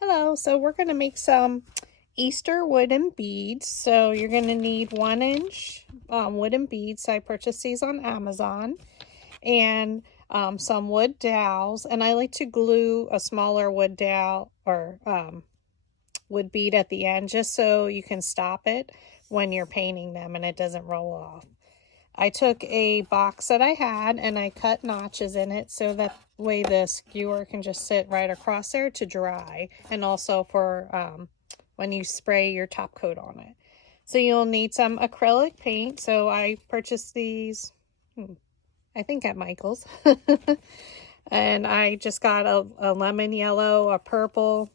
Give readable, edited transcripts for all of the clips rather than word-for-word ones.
Hello, so we're going to make some Easter wooden beads. So you're going to need 1 inch wooden beads. I purchased these on Amazon, and some wood dowels. And I like to glue a smaller wood dowel or wood bead at the end just so you can stop it when you're painting them and it doesn't roll off. I took a box that I had and I cut notches in it so that way the skewer can just sit right across there to dry, and also for when you spray your top coat on it. So you'll need some acrylic paint. So I purchased these, I think at Michael's. And I just got a lemon yellow, a purple,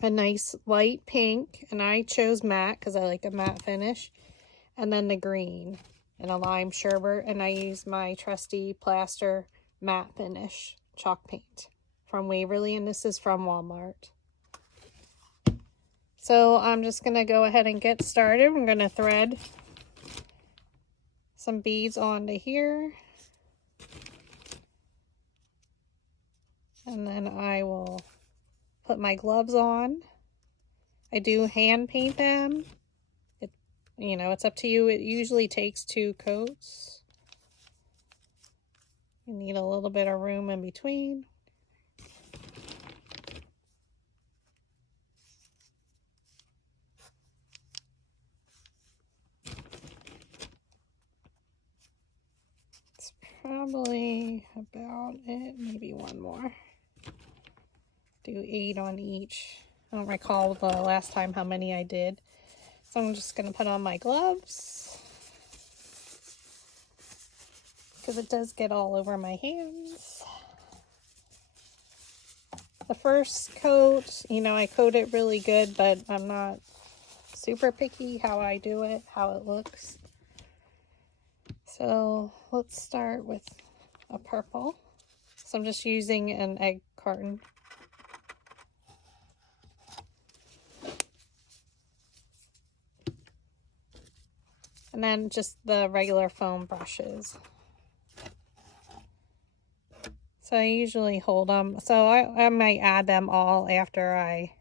a nice light pink, and I chose matte because I like a matte finish, and then the green and a lime sherbet, and I use my trusty plaster matte finish chalk paint from Waverly, and this is from Walmart. So I'm just going to go ahead and get started. I'm going to thread some beads onto here, and then I will put my gloves on. I do hand paint them. It's up to you. It usually takes 2 coats. You need a little bit of room in between. It's probably about it. Maybe one more. Do 8 on each. I don't recall the last time how many I did. So I'm just going to put on my gloves, because it does get all over my hands. The first coat, I coat it really good, but I'm not super picky how I do it, how it looks. So let's start with a purple. So I'm just using an egg carton. And then just the regular foam brushes. So I usually hold them. So I might add them all after I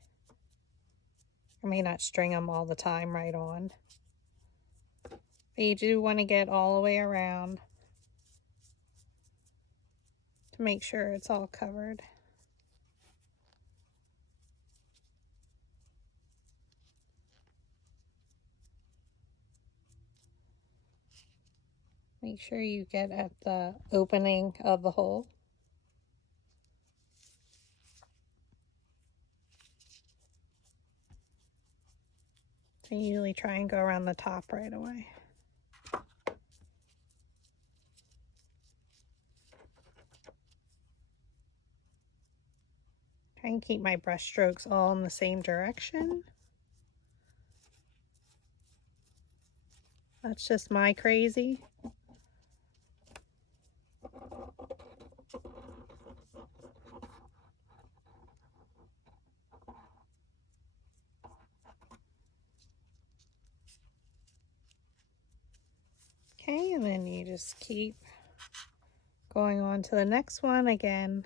may not string them all the time right on. But you do want to get all the way around to make sure it's all covered. Make sure you get at the opening of the hole. I usually try and go around the top right away. Try and keep my brush strokes all in the same direction. That's just my crazy. Okay, and then you just keep going on to the next one again.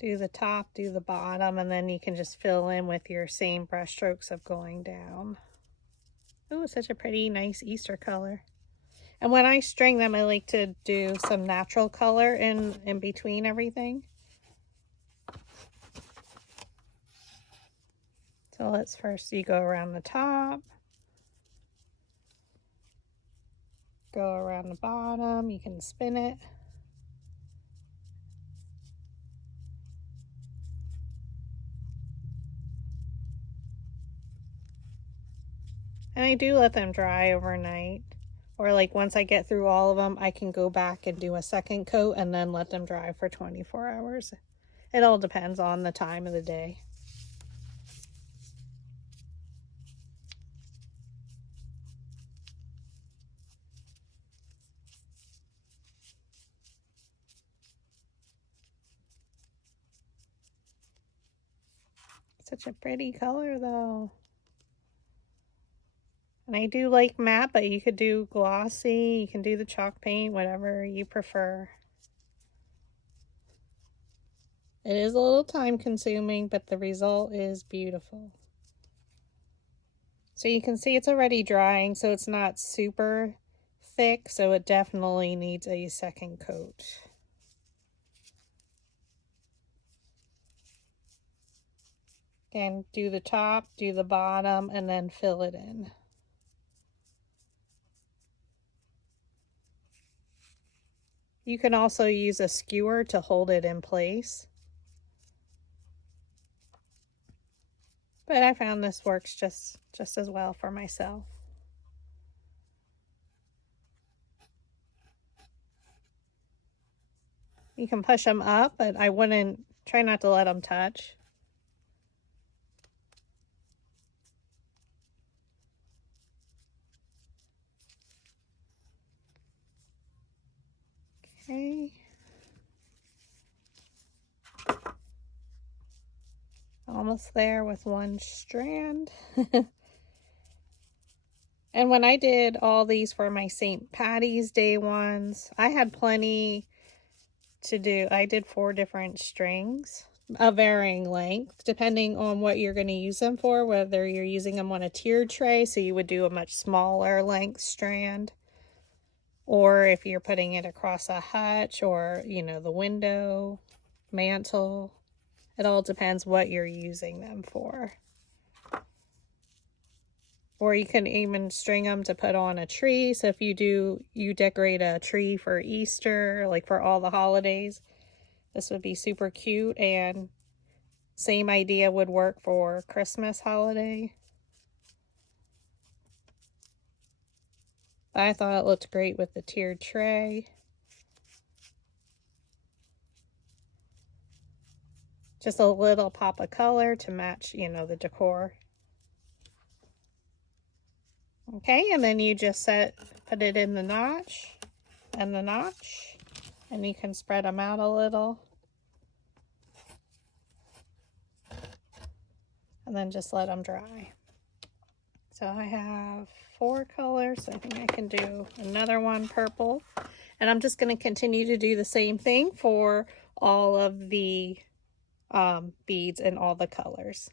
Do the top, do the bottom, and then you can just fill in with your same brush strokes of going down. Oh, such a pretty, nice Easter color. And when I string them, I like to do some natural color in between everything. So let's first, you go around the top, go around the bottom, you can spin it. And I do let them dry overnight. Or like once I get through all of them, I can go back and do a second coat and then let them dry for 24 hours. It all depends on the time of the day. Such a pretty color though. And I do like matte, but you could do glossy, you can do the chalk paint, whatever you prefer. It is a little time consuming, but the result is beautiful. So you can see it's already drying, so it's not super thick, so it definitely needs a second coat. Again, do the top, do the bottom, and then fill it in. You can also use a skewer to hold it in place. But I found this works just as well for myself. You can push them up, but I wouldn't, try not to let them touch. Okay. Almost there with one strand. And when I did all these for my St. Patty's Day ones, I had plenty to do. I did 4 different strings of varying length, depending on what you're going to use them for, whether you're using them on a tiered tray, so you would do a much smaller length strand, or if you're putting it across a hutch or, you know, the window, mantle. It all depends what you're using them for. Or you can even string them to put on a tree. So if you decorate a tree for Easter, like for all the holidays, this would be super cute. And same idea would work for Christmas holiday. I thought it looked great with the tiered tray. Just a little pop of color to match, you know, the decor. Okay, and then you just put it in the notch and the notch, and you can spread them out a little. And then just let them dry. So I have 4 colors. I think I can do another one, purple. And I'm just going to continue to do the same thing for all of the beads and all the colors.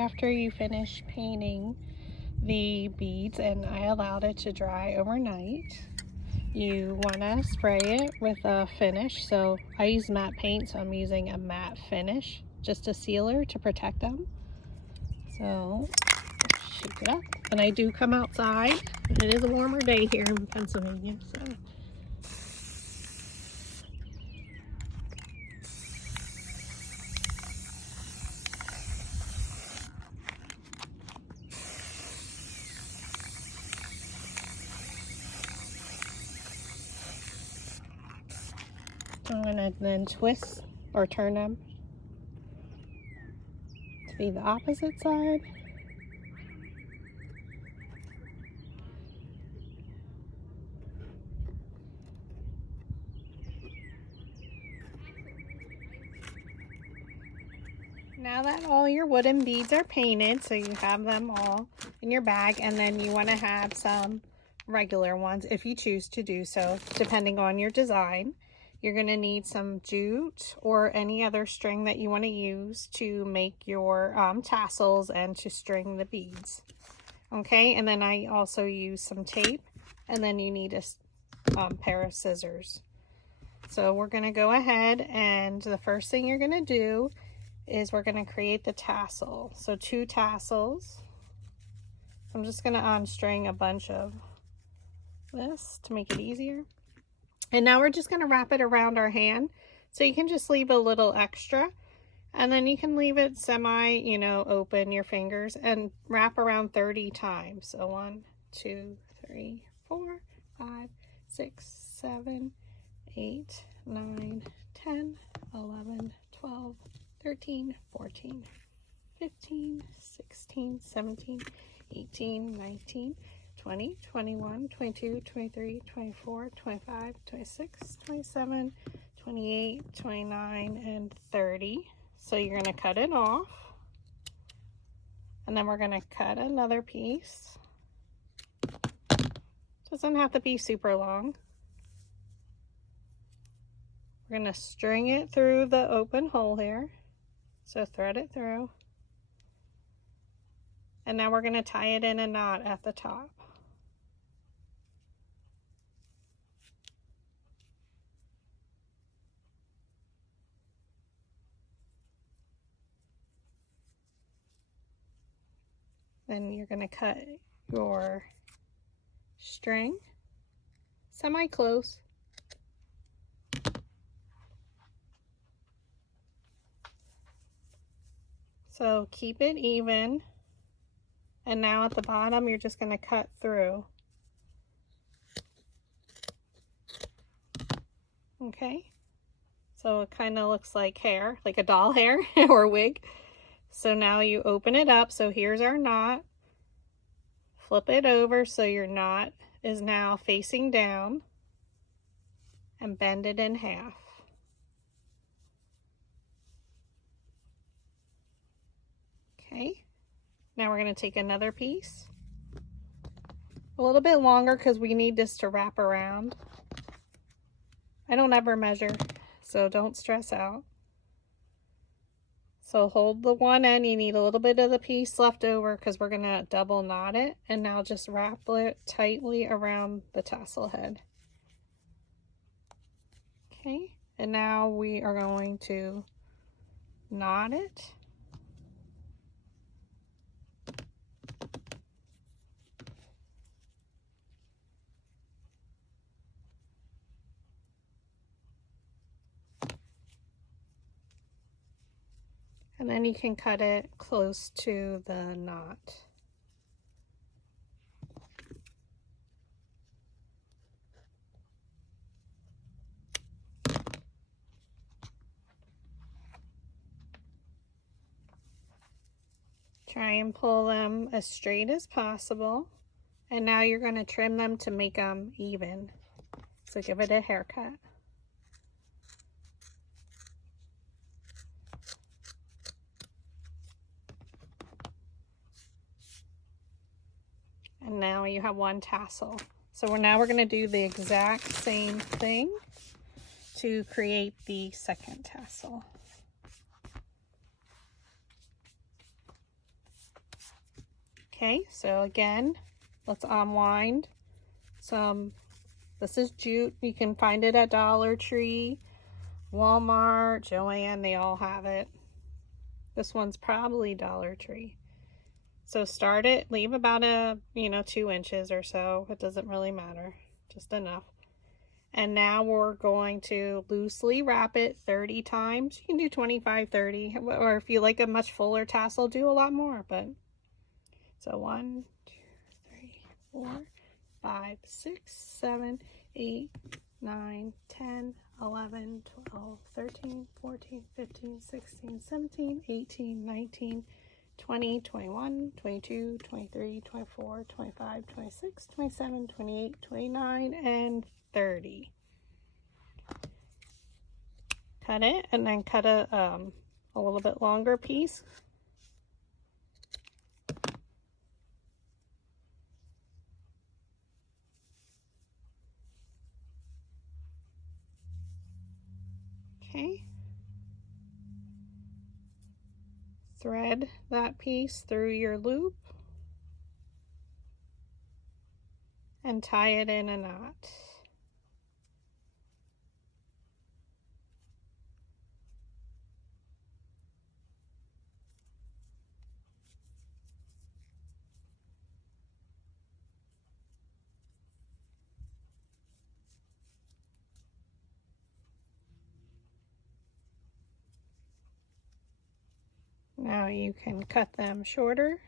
after you finish painting the beads, and I allowed it to dry overnight, you want to spray it with a finish. So I use matte paint, so I'm using a matte finish, just a sealer to protect them. So shake it up, and I do come outside. It is a warmer day here in Pennsylvania, so I'm gonna then twist or turn them to be the opposite side. Now that all your wooden beads are painted, so you have them all in your bag, and then you want to have some regular ones if you choose to do so, depending on your design. You're going to need some jute or any other string that you want to use to make your tassels and to string the beads. Okay, and then I also use some tape, and then you need a pair of scissors. So we're going to go ahead, and the first thing you're going to do is we're going to create the tassel. So 2 tassels. I'm just going to unstring a bunch of this to make it easier. And now we're just going to wrap it around our hand. So you can just leave a little extra, and then you can leave it semi, open your fingers and wrap around 30 times. So 1, 2, 3, 4, 5, 6, 7, 8, 9, 10, 11, 12, 13, 14, 15, 16, 17, 18, 19, 20, 21, 22, 23, 24, 25, 26, 27, 28, 29, and 30. So you're going to cut it off. And then we're going to cut another piece. Doesn't have to be super long. We're going to string it through the open hole here. So thread it through. And now we're going to tie it in a knot at the top. Then you're going to cut your string semi-close. So keep it even. And now at the bottom, you're just going to cut through. Okay. So it kind of looks like hair, like a doll hair or wig. So now you open it up. So here's our knot. Flip it over so your knot is now facing down, and bend it in half. Okay. Now we're going to take another piece. A little bit longer because we need this to wrap around. I don't ever measure, so don't stress out. So hold the one end, you need a little bit of the piece left over because we're going to double knot it, and now just wrap it tightly around the tassel head. Okay, and now we are going to knot it. And then you can cut it close to the knot. Try and pull them as straight as possible. And now you're going to trim them to make them even. So give it a haircut. And now you have one tassel. So now we're going to do the exact same thing to create the second tassel. Okay, so again, let's unwind some. This is jute. You can find it at Dollar Tree, Walmart, Joann, they all have it. This one's probably Dollar Tree. So start it, leave about 2 inches or so. It doesn't really matter, just enough. And now we're going to loosely wrap it 30 times. You can do 25, 30, or if you like a much fuller tassel, do a lot more. But so 1, 2, 3, 4, 5, 6, 7, 8, 9, 10, 11, 12, 13, 14, 15, 16, 17, 18, 19, 20, 21, 22, 23, 24, 25, 26, 27, 28, 29, and 30. Cut it, and then cut a little bit longer piece. Okay. Thread that piece through your loop and tie it in a knot. Now you can cut them shorter.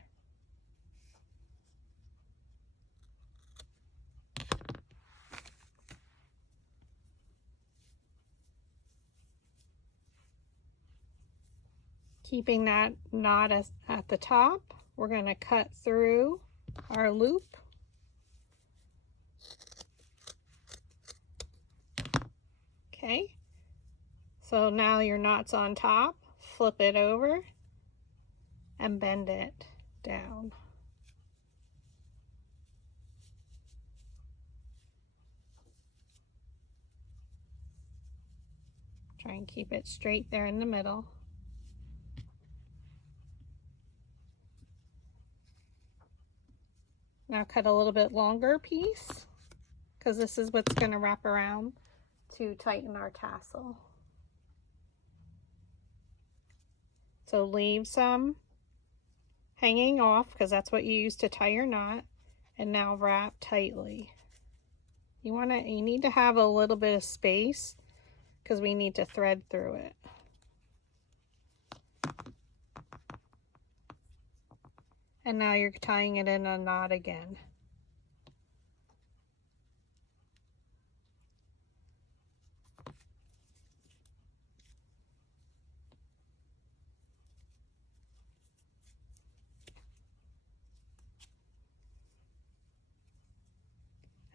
Keeping that knot at the top, we're going to cut through our loop. Okay, so now your knot's on top, flip it over and bend it down. Try and keep it straight there in the middle. Now cut a little bit longer piece, because this is what's going to wrap around to tighten our tassel. So leave some hanging off, because that's what you use to tie your knot, and now wrap tightly. You need to have a little bit of space, because we need to thread through it. And now you're tying it in a knot again.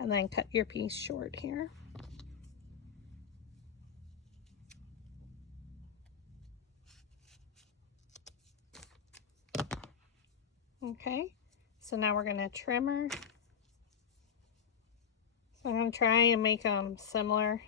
And then cut your piece short here. Okay, so now we're going to trim her. So I'm going to try and make them similar.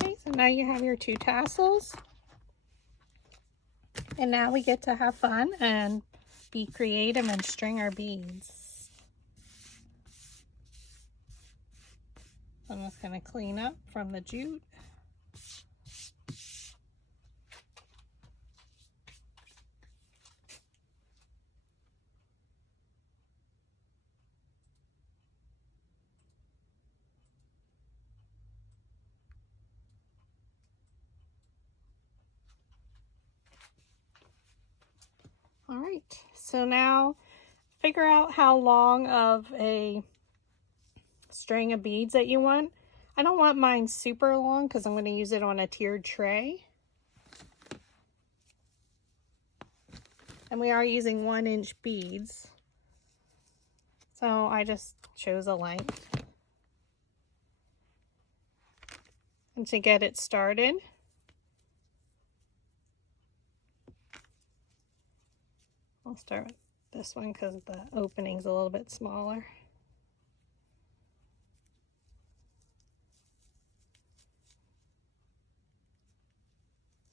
Okay, so now you have your 2 tassels. And now we get to have fun and be creative and string our beads. I'm just going to clean up from the jute. All right, so now figure out how long of a string of beads that you want. I don't want mine super long because I'm going to use it on a tiered tray. And we are using 1-inch beads. So I just chose a length. And to get it started, I'll start with this one because the opening's a little bit smaller.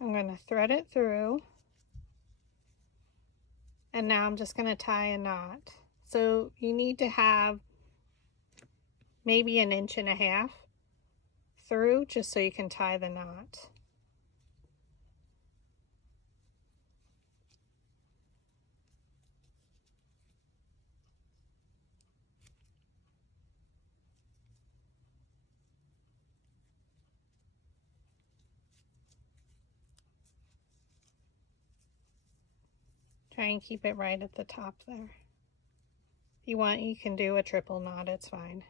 I'm going to thread it through, and now I'm just going to tie a knot. So you need to have maybe 1.5 inches through just so you can tie the knot. Try and keep it right at the top there. If you want, you can do a triple knot, it's fine.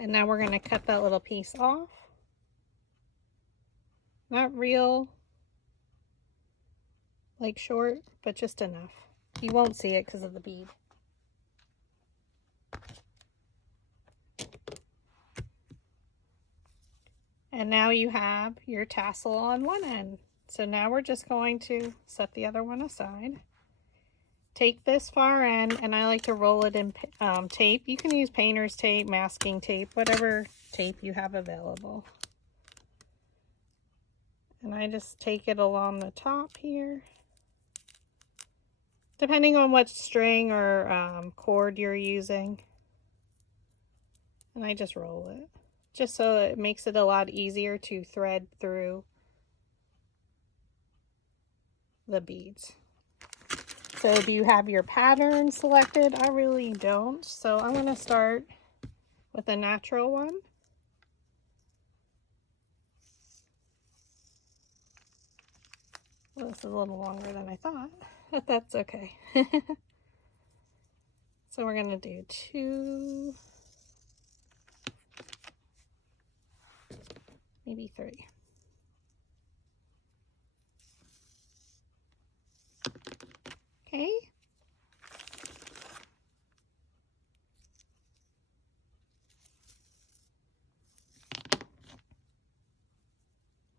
And now we're going to cut that little piece off. Not real, like short, but just enough. You won't see it because of the bead. And now you have your tassel on one end. So now we're just going to set the other one aside. Take this far end, and I like to roll it in tape. You can use painter's tape, masking tape, whatever tape you have available. And I just take it along the top here. Depending on what string or cord you're using. And I just roll it. Just so it makes it a lot easier to thread through the beads. So do you have your pattern selected? I really don't. So I'm going to start with a natural one. Well, this is a little longer than I thought, but that's okay. So we're going to do 2, maybe 3. Okay.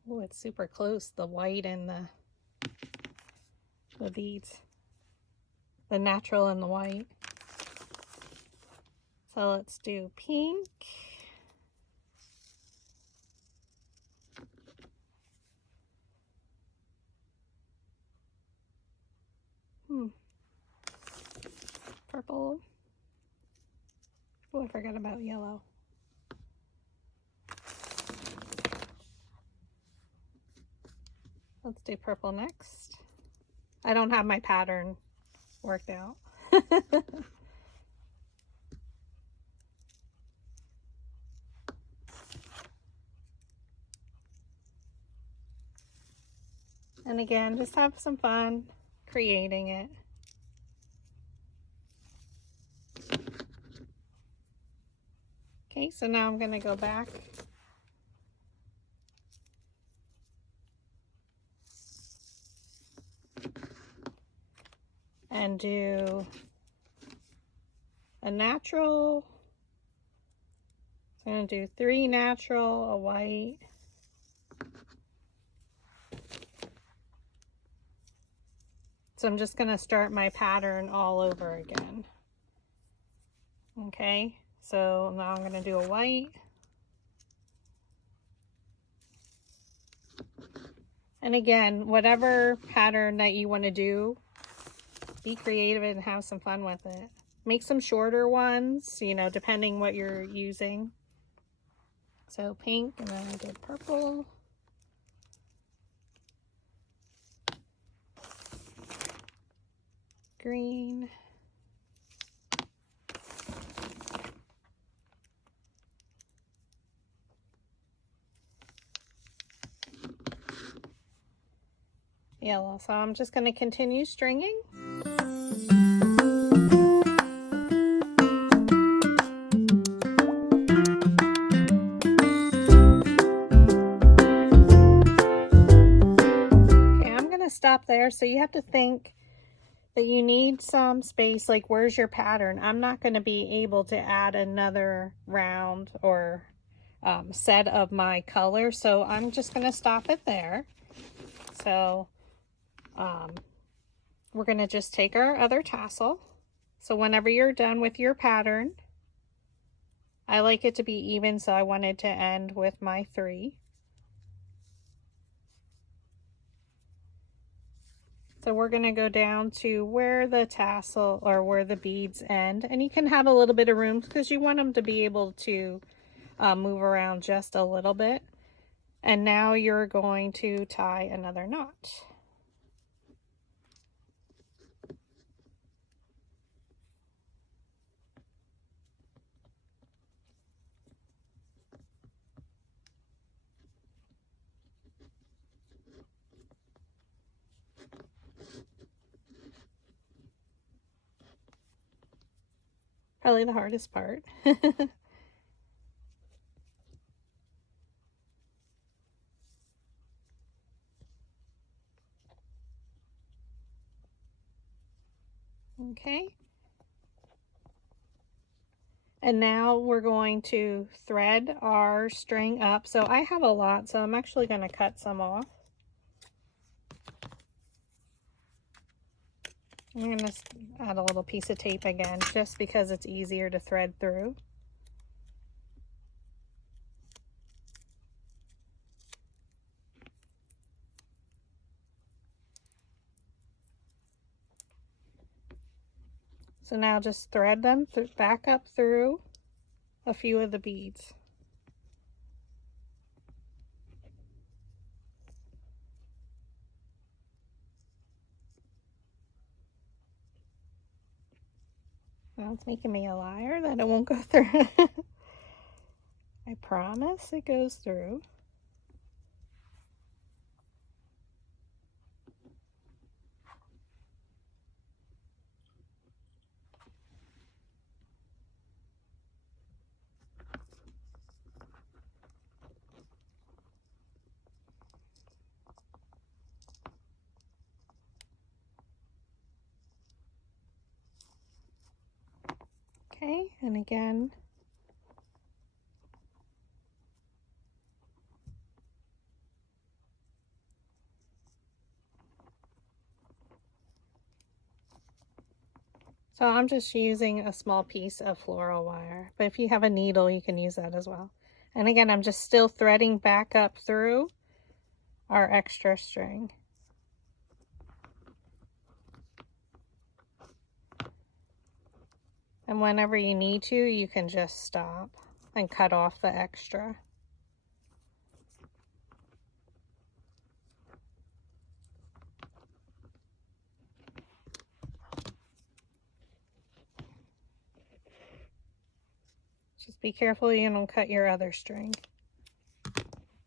Oh, it's super close, the white and the beads. The natural and the white. So let's do pink. Purple. Oh, I forgot about yellow. Let's do purple next. I don't have my pattern worked out. And again, just have some fun creating it. Okay, so now I'm going to go back and do a natural. So I'm going to do 3 natural, a white, so I'm just going to start my pattern all over again. Okay, so now I'm going to do a white. And again, whatever pattern that you want to do, be creative and have some fun with it. Make some shorter ones, you know, depending what you're using. So pink, and then I did purple. Green. Yellow. So I'm just going to continue stringing. Okay, I'm going to stop there. So you have to think But you need some space. Like, where's your pattern? I'm not going to be able to add another round or set of my color, so I'm just going to stop it there. So we're going to just take our other tassel. So whenever you're done with your pattern, I like it to be even, so I wanted to end with my 3. So we're going to go down to where the tassel or where the beads end, and you can have a little bit of room because you want them to be able to move around just a little bit. And now you're going to tie another knot. Probably the hardest part. Okay. And now we're going to thread our string up. So I have a lot, so I'm actually going to cut some off. I'm going to add a little piece of tape again, just because it's easier to thread through. So now just thread them back up through a few of the beads. Now it's making me a liar that it won't go through. I promise it goes through. Okay, and again, so I'm just using a small piece of floral wire, but if you have a needle, you can use that as well. And again, I'm just still threading back up through our extra string. And whenever you need to, you can just stop and cut off the extra. Just be careful you don't cut your other string.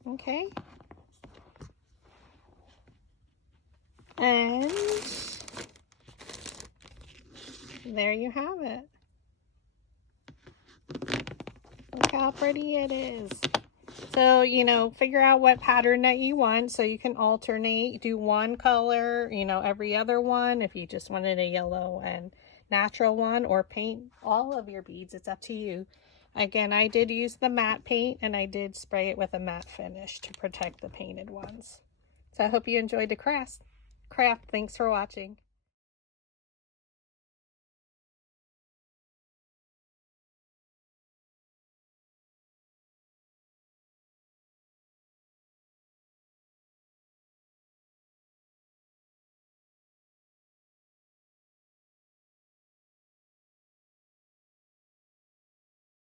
Okay. And there you have it. Look how pretty it is. So, you know, figure out what pattern that you want so you can alternate. Do one color, you know, every other one if you just wanted a yellow and natural one, or paint all of your beads. It's up to you. Again, I did use the matte paint and I did spray it with a matte finish to protect the painted ones. So I hope you enjoyed the craft. Thanks for watching.